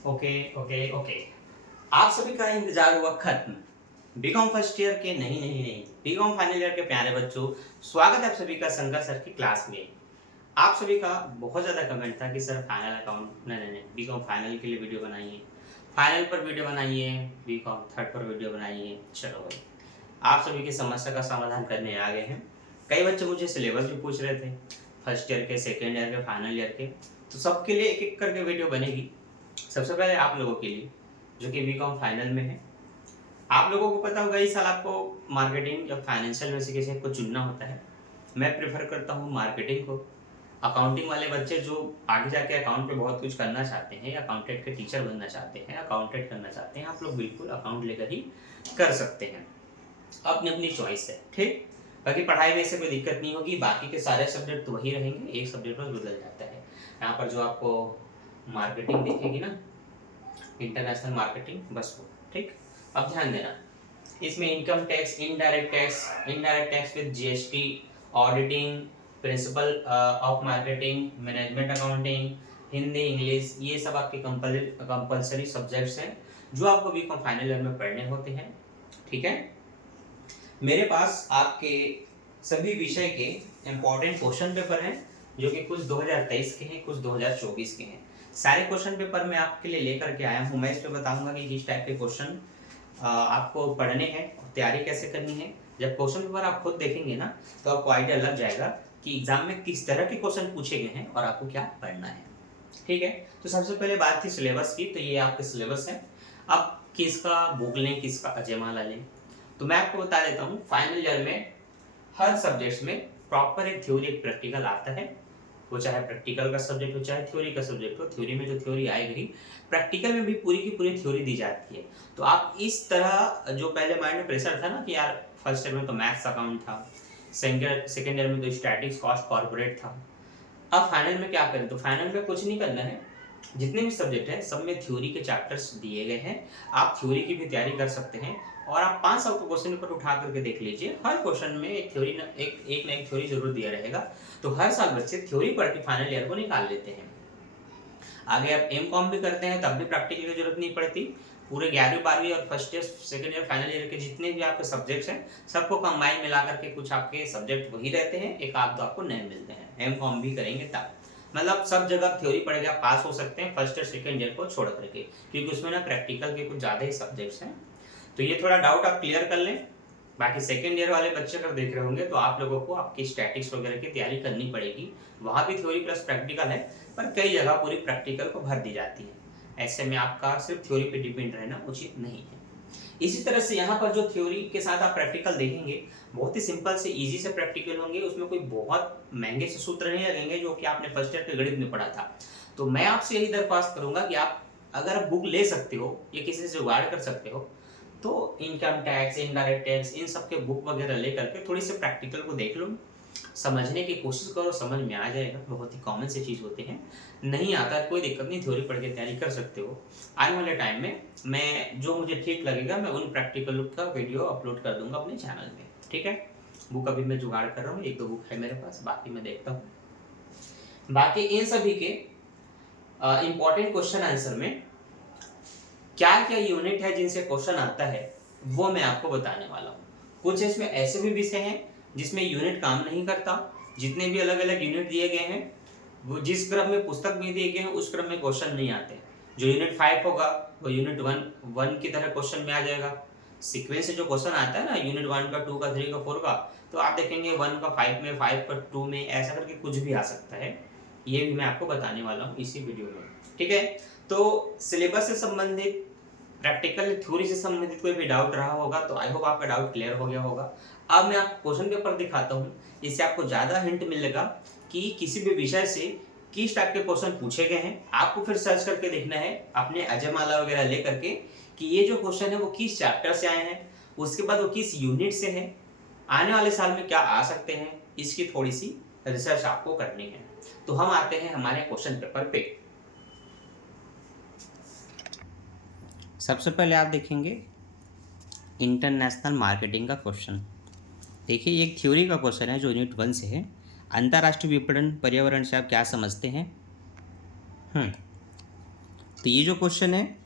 Okay okay okay. आप सभी का इंतजार हुआ खत्म। बीकॉम फर्स्ट ईयर के नहीं बीकॉम फाइनल ईयर के प्यारे बच्चों, स्वागत है आप सभी का शंकर सर की क्लास में। आप सभी का बहुत ज़्यादा कमेंट था कि सर फाइनल अकाउंट नहीं बीकॉम फाइनल के लिए वीडियो बनाइए, फाइनल पर वीडियो बनाइए, बीकॉम थर्ड पर वीडियो बनाइए। चलो भाई, आप सभी की समस्या का समाधान करने आ गए हैं। कई बच्चे मुझे सिलेबस भी पूछ रहे थे, फर्स्ट ईयर के, सेकेंड ईयर के, फाइनल ईयर के। तो सबके लिए एक एक करके वीडियो बनेगी। सबसे पहले आप लोगों के लिए जो कि बीकॉम फाइनल में है, आप लोगों को पता होगा इस साल आपको मार्केटिंग या फाइनेंशियल में से किसी को चुनना होता है। मैं प्रेफर करता हूँ मार्केटिंग को। अकाउंटिंग वाले बच्चे जो आगे जाके अकाउंट पे बहुत कुछ करना चाहते हैं, अकाउंटेंट के टीचर बनना चाहते हैं, अकाउंटेंट करना चाहते हैं, आप लोग बिल्कुल अकाउंट लेकर ही कर सकते हैं। अपनी अपनी चॉइस है, ठीक। बाकी पढ़ाई में से कोई दिक्कत नहीं होगी, बाकी के सारे सब्जेक्ट तो वही रहेंगे, एक सब्जेक्ट बस बदल जाता है। यहाँ पर जो आपको मार्केटिंग दिखेगी ना, इंटरनेशनल मार्केटिंग, बस वो, ठीक। अब ध्यान देना, इसमें income tax, indirect tax with GST, auditing, principle of marketing, management accounting, Hindi, English, ये सब आपके कंपलसरी सब्जेक्ट्स हैं जो आपको बीकॉम फाइनल ईयर में पढ़ने होते हैं, ठीक है। मेरे पास आपके सभी विषय के इम्पोर्टेंट क्वेश्चन पेपर हैं जो कि कुछ 2023 के हैं, कुछ 2024 के हैं। सारे क्वेश्चन पेपर मैं आपके लिए लेकर के आया हूँ। मैं इस पे बताऊंगा कि किस टाइप के क्वेश्चन आपको पढ़ने हैं और तैयारी कैसे करनी है। जब क्वेश्चन पेपर आप खुद देखेंगे ना, तो आपको आइडिया लग जाएगा कि एग्जाम में किस तरह के क्वेश्चन पूछे गए हैं और आपको क्या पढ़ना है, ठीक है। तो सबसे पहले बात थी सिलेबस की, तो ये आपके सिलेबस है। अब किसका बुक लें, किसका अजयमाला लें, तो मैं आपको बता देता हूँ। फाइनल ईयर में हर सब्जेक्ट्स में प्रॉपर एक थ्योरी, एक प्रैक्टिकल आता है। वो चाहे प्रैक्टिकल का सब्जेक्ट हो, चाहे थ्योरी का सब्जेक्ट हो। थ्योरी में जो थ्योरी आएगी, प्रैक्टिकल में भी पूरी की पूरी थ्योरी दी जाती है। तो आप इस तरह, जो पहले माइंड में प्रेशर था ना कि यार फर्स्ट ईयर में तो मैथ्स अकाउंट था, सेकेंड ईयर में तो स्टैटिक्स, कॉस्ट, कॉर्पोरेट था, अब फाइनल में क्या करें, तो फाइनल में कुछ नहीं करना है। जितने भी सब्जेक्ट हैं सब में थ्योरी के चैप्टर्स दिए गए हैं। आप थ्योरी की भी तैयारी कर सकते हैं और आप 5 साल का क्वेश्चन पेपर उठा करके देख लीजिए। हर क्वेश्चन में एक थ्योरी ना एक थ्योरी जरूर दिया रहेगा। तो हर साल बच्चे थ्योरी पढ़ के फाइनल ईयर को निकाल लेते हैं। आगे आप एम.कॉम भी करते हैं तब भी प्रैक्टिकल की जरूरत नहीं पड़ती। पूरे 11वीं 12वीं और first year, second year, final year के जितने भी आपके सब्जेक्ट्स हैं सबको कंबाइन मिला करके कुछ आपके सब्जेक्ट वही रहते हैं, एक आध दो आपको नए मिलते हैं। एम.कॉम भी करेंगे तब, मतलब सब जगह थ्योरी पढ़ के आप पास हो सकते हैं फर्स्ट ईयर सेकंड ईयर को छोड़ करके, क्योंकि उसमें ना प्रैक्टिकल के कुछ ज़्यादा ही सब्जेक्ट्स हैं। तो ये थोड़ा डाउट आप क्लियर कर लें। बाकी सेकेंड ईयर वाले बच्चे अगर देख रहे होंगे तो आप लोगों को आपकी स्टैटिक्स वगैरह की तैयारी करनी पड़ेगी। वहाँ भी थ्योरी प्लस प्रैक्टिकल है, पर कई जगह पूरी प्रैक्टिकल को भर दी जाती है। ऐसे में आपका सिर्फ थ्योरी पे डिपेंड रहना उचित नहीं है। इसी तरह से यहाँ पर जो थ्योरी के साथ आप प्रैक्टिकल देखेंगे, बहुत ही सिंपल से इजी से प्रैक्टिकल होंगे। उसमें कोई बहुत महंगे से सूत्र नहीं लगेंगे जो कि आपने फर्स्ट ईयर के गणित में पढ़ा था। तो मैं आपसे यही दरख्वास्त करूंगा कि आप अगर बुक ले सकते हो या किसी से जुगाड़ कर सकते हो, तो इनकम टैक्स, इनडायरेक्ट टैक्स, इन सब के बुक वगैरह लेकर के थोड़ी सी प्रैक्टिकल को देख लो, समझने की कोशिश करो, समझ में आ जाएगा। बहुत ही कॉमन सी चीज़ होती है, नहीं आता है कोई दिक्कत नहीं, थ्योरी पढ़ के तैयारी कर सकते हो। आने वाले टाइम में मैं जो मुझे ठीक लगेगा मैं उन प्रैक्टिकल का वीडियो अपलोड कर दूंगा अपने चैनल में, ठीक है। बुक अभी मैं जुगाड़ कर रहा हूँ, एक दो बुक है मेरे पास, बाकी मैं देखता हूँ। बाकी इन सभी के इंपॉर्टेंट क्वेश्चन आंसर में क्या क्या यूनिट है जिनसे क्वेश्चन आता है वो मैं आपको बताने वाला हूँ। कुछ इसमें ऐसे भी विषय हैं जिसमें यूनिट काम नहीं करता। जितने भी अलग अलग यूनिट दिए गए हैं, वो जिस क्रम में पुस्तक में दिए गए हैं उस क्रम में क्वेश्चन नहीं आते। जो यूनिट 5 होगा वो यूनिट 1 की तरह क्वेश्चन में आ जाएगा। सीक्वेंस से जो क्वेश्चन आता है ना, यूनिट 1 का, 2 का, 3 का, 4 का, तो आप देखेंगे 1 का 5 में, 5 का 2 में, ऐसा करके कुछ भी आ सकता है। ये भी मैं आपको बताने वाला हूँ इसी वीडियो में, ठीक है। तो सिलेबस से संबंधित, प्रैक्टिकल थ्योरी से संबंधित कोई भी डाउट रहा होगा तो आई होप आपका डाउट क्लियर हो गया होगा। अब मैं आपको क्वेश्चन पेपर दिखाता हूँ, इससे आपको ज़्यादा हिंट मिलेगा कि किसी भी विषय से किस टाइप के क्वेश्चन पूछे गए हैं। आपको फिर सर्च करके देखना है अपने अजयमाला वगैरह ले करके कि ये जो क्वेश्चन है वो किस चैप्टर से आए हैं, उसके बाद वो किस यूनिट से है, आने वाले साल में क्या आ सकते हैं, इसकी थोड़ी सी रिसर्च आपको करनी है। तो हम आते हैं हमारे क्वेश्चन पेपर पे। सबसे पहले आप देखेंगे इंटरनेशनल मार्केटिंग का क्वेश्चन। देखिए ये एक थ्योरी का क्वेश्चन है जो यूनिट 1 से है। अंतर्राष्ट्रीय विपणन पर्यावरण से आप क्या समझते हैं? तो ये जो क्वेश्चन है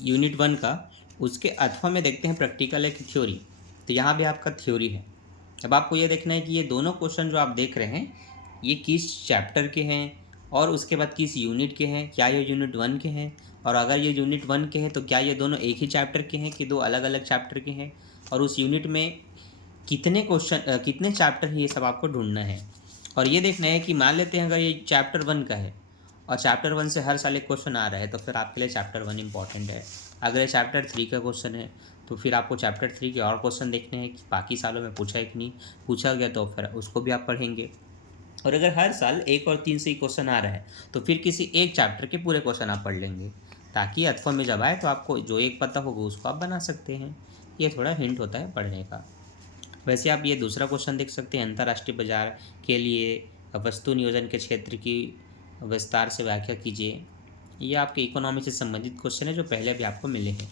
यूनिट 1 का, उसके अथवा में देखते हैं प्रैक्टिकल है कि थ्योरी। तो यहाँ भी आपका थ्योरी है। अब आपको ये देखना है कि ये दोनों क्वेश्चन जो आप देख रहे हैं ये किस चैप्टर के हैं और उसके बाद किस यूनिट के हैं। क्या ये यूनिट 1 के हैं, और अगर ये यूनिट 1 के हैं तो क्या ये दोनों एक ही चैप्टर के हैं कि दो अलग अलग चैप्टर के हैं, और उस यूनिट में कितने क्वेश्चन कितने चैप्टर हैं, ये सब आपको ढूंढना है। और ये देखना है कि मान लेते हैं अगर ये चैप्टर 1 का है और चैप्टर 1 से हर साल एक क्वेश्चन आ रहा है तो फिर आपके लिए चैप्टर 1 इंपॉर्टेंट है। अगर ये चैप्टर 3 का क्वेश्चन है तो फिर आपको चैप्टर 3 के और क्वेश्चन देखने हैं कि बाकी सालों में पूछा है कि नहीं, पूछा गया तो फिर उसको भी आप पढ़ेंगे। और अगर हर साल 1 और 3 से ही क्वेश्चन आ रहा है तो फिर किसी एक चैप्टर के पूरे क्वेश्चन आप पढ़ लेंगे, ताकि अथवा में जब आए तो आपको जो एक पता होगा उसको आप बना सकते हैं। ये थोड़ा हिंट होता है पढ़ने का। वैसे आप ये दूसरा क्वेश्चन देख सकते हैं, अंतर्राष्ट्रीय बाजार के लिए वस्तु नियोजन के क्षेत्र की विस्तार से व्याख्या कीजिए। ये आपके इकोनॉमी से संबंधित क्वेश्चन है जो पहले भी आपको मिले हैं।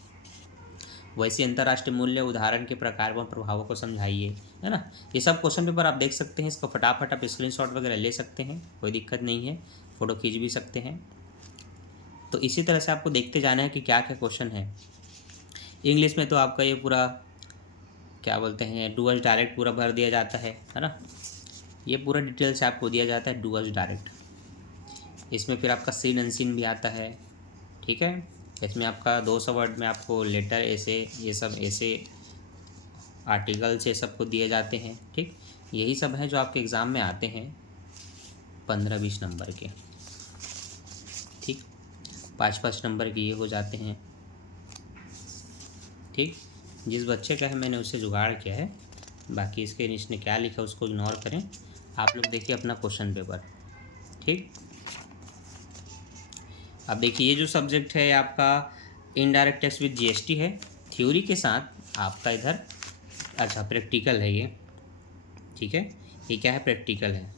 वैसे अंतर्राष्ट्रीय मूल्य उदाहरण के प्रकार व प्रभावों को समझाइए, है ना। ये सब क्वेश्चन पेपर आप देख सकते हैं, इसको फटाफट आप स्क्रीनशॉट वगैरह ले सकते हैं, कोई दिक्कत नहीं है, फ़ोटो खींच भी सकते हैं। तो इसी तरह से आपको देखते जाना है कि क्या क्या क्वेश्चन है। इंग्लिश में तो आपका ये पूरा क्या बोलते हैं डू अस डायरेक्ट पूरा भर दिया जाता है ना। ये पूरा डिटेल से आपको दिया जाता है डू अस डायरेक्ट। इसमें फिर आपका सीन अनसीन भी आता है, ठीक है। इसमें आपका 200 वर्ड में आपको लेटर ऐसे ये सब ऐसे आर्टिकल्स ये सबको दिए जाते हैं, ठीक। यही सब है जो आपके एग्ज़ाम में आते हैं 15-20 नंबर के, ठीक। 5-5 नंबर के ये हो जाते हैं, ठीक। जिस बच्चे का है मैंने उससे जुगाड़ किया है, बाकी इसके इसने क्या लिखा उसको इग्नोर करें। आप लोग देखिए अपना क्वेश्चन पेपर, ठीक। अब देखिए ये जो सब्जेक्ट है आपका इनडायरेक्ट टैक्स विद जीएसटी है, थ्योरी के साथ आपका इधर अच्छा प्रैक्टिकल है ये, ठीक है। ये क्या है प्रैक्टिकल है,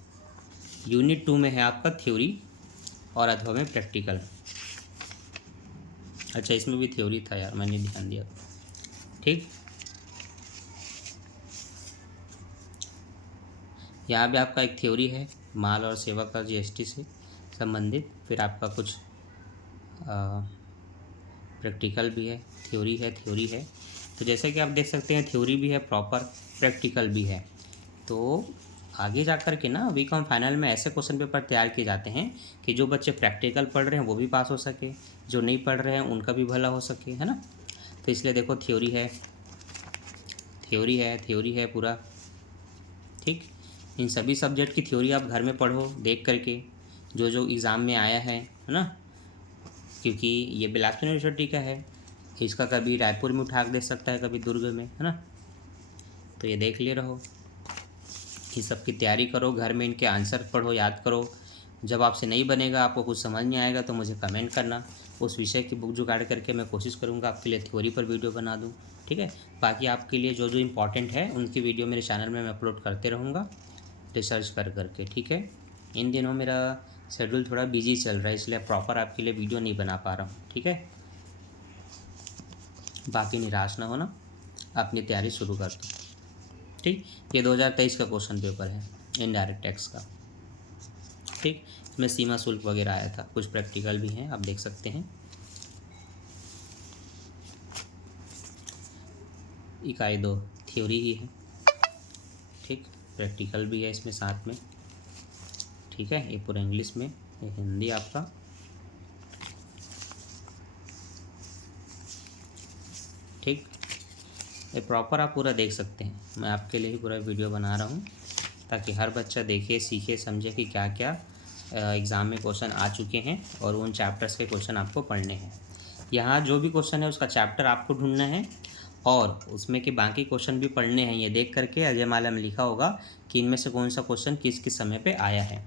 यूनिट 2 में है आपका थ्योरी और अथवा में प्रैक्टिकल। अच्छा इसमें भी थ्योरी था यार, मैंने ध्यान दिया, ठीक। यहाँ भी आपका एक थ्योरी है माल और सेवा कर जीएसटी से संबंधित, फिर आपका कुछ प्रैक्टिकल भी है, थ्योरी है। तो जैसे कि आप देख सकते हैं थ्योरी भी है प्रॉपर, प्रैक्टिकल भी है। तो आगे जाकर के ना बीकॉम फाइनल में ऐसे क्वेश्चन पेपर तैयार किए जाते हैं कि जो बच्चे प्रैक्टिकल पढ़ रहे हैं वो भी पास हो सके, जो नहीं पढ़ रहे हैं उनका भी भला हो सके, है ना। तो इसलिए देखो थ्योरी है पूरा, ठीक। इन सभी सब्जेक्ट की थ्योरी आप घर में पढ़ो देख करके, जो जो एग्ज़ाम में आया है ना। क्योंकि ये बिलासपुर यूनिवर्सिटी का है, इसका कभी रायपुर में उठा दे सकता है, कभी दुर्ग में, है ना। तो ये देख ले रहो, ये सब की तैयारी करो घर में, इनके आंसर पढ़ो, याद करो। जब आपसे नहीं बनेगा, आपको कुछ समझ नहीं आएगा तो मुझे कमेंट करना, उस विषय की बुक जुगाड़ करके मैं कोशिश करूँगा आपके लिए थ्योरी पर वीडियो बना दूँ, ठीक है। बाकी आपके लिए जो जो इम्पोर्टेंट है उनकी वीडियो मेरे चैनल में मैं अपलोड करते रहूँगा रिसर्च कर करके, ठीक है। इन दिनों मेरा शेड्यूल थोड़ा बिजी चल रहा है, इसलिए प्रॉपर आपके लिए वीडियो नहीं बना पा रहा हूँ, ठीक है। बाकी निराश ना होना, अपनी तैयारी शुरू कर दो, ठीक। ये 2023 का क्वेश्चन पेपर है इनडायरेक्ट टैक्स का, ठीक। इसमें सीमा शुल्क वगैरह आया था, कुछ प्रैक्टिकल भी हैं आप देख सकते हैं। इकाई 2 थ्योरी ही है, ठीक। प्रैक्टिकल भी है इसमें साथ में, ठीक है। ये पूरा इंग्लिश में, ये हिंदी आपका, ठीक। ये प्रॉपर आप पूरा देख सकते हैं, मैं आपके लिए ही पूरा वीडियो बना रहा हूँ ताकि हर बच्चा देखे सीखे समझे कि क्या क्या एग्ज़ाम में क्वेश्चन आ चुके हैं और उन चैप्टर्स के क्वेश्चन आपको पढ़ने हैं। यहाँ जो भी क्वेश्चन है उसका चैप्टर आपको ढूंढना है और उसमें के बाकी क्वेश्चन भी पढ़ने हैं। ये देख करके अजय माला में लिखा होगा कि इनमें से कौन सा क्वेश्चन किस किस समय पे आया है।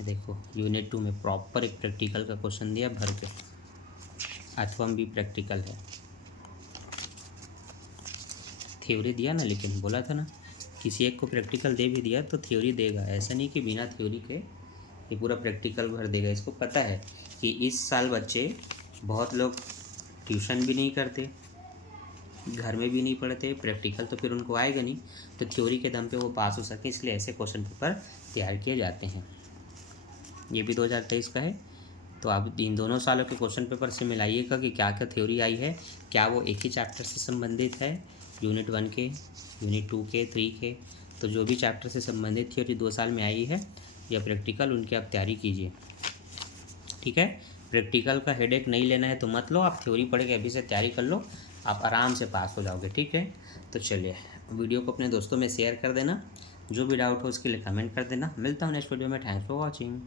देखो यूनिट 2 में प्रॉपर एक प्रैक्टिकल का क्वेश्चन दिया भर के, अथवा भी प्रैक्टिकल है। थ्योरी दिया ना, लेकिन बोला था ना किसी एक को प्रैक्टिकल दे भी दिया तो थ्योरी देगा, ऐसा नहीं कि बिना थ्योरी के ये पूरा प्रैक्टिकल भर देगा। इसको पता है कि इस साल बच्चे बहुत लोग ट्यूशन भी नहीं करते, घर में भी नहीं पढ़ते, प्रैक्टिकल तो फिर उनको आएगा नहीं, तो थ्योरी के दम पे वो पास हो सके, इसलिए ऐसे क्वेश्चन पेपर तैयार किए जाते हैं। ये भी 2023 का है। तो आप इन दोनों सालों के क्वेश्चन पेपर से मिलाइएगा कि क्या क्या थ्योरी आई है, क्या वो एक ही चैप्टर से संबंधित है, यूनिट 1 के, यूनिट 2 के, 3 के। तो जो भी चैप्टर से संबंधित थ्योरी 2 साल में आई है या प्रैक्टिकल, उनकी आप तैयारी कीजिए। ठीक है, प्रैक्टिकल का हेडेक नहीं लेना है तो मत लो, आप थ्योरी पढ़ के अभी से तैयारी कर लो, आप आराम से पास हो जाओगे। ठीक है, तो चलिए वीडियो को अपने दोस्तों में शेयर कर देना, जो भी डाउट हो उसके लिए कमेंट कर देना। मिलता हूँ नेक्स्ट वीडियो में। Thanks for watching.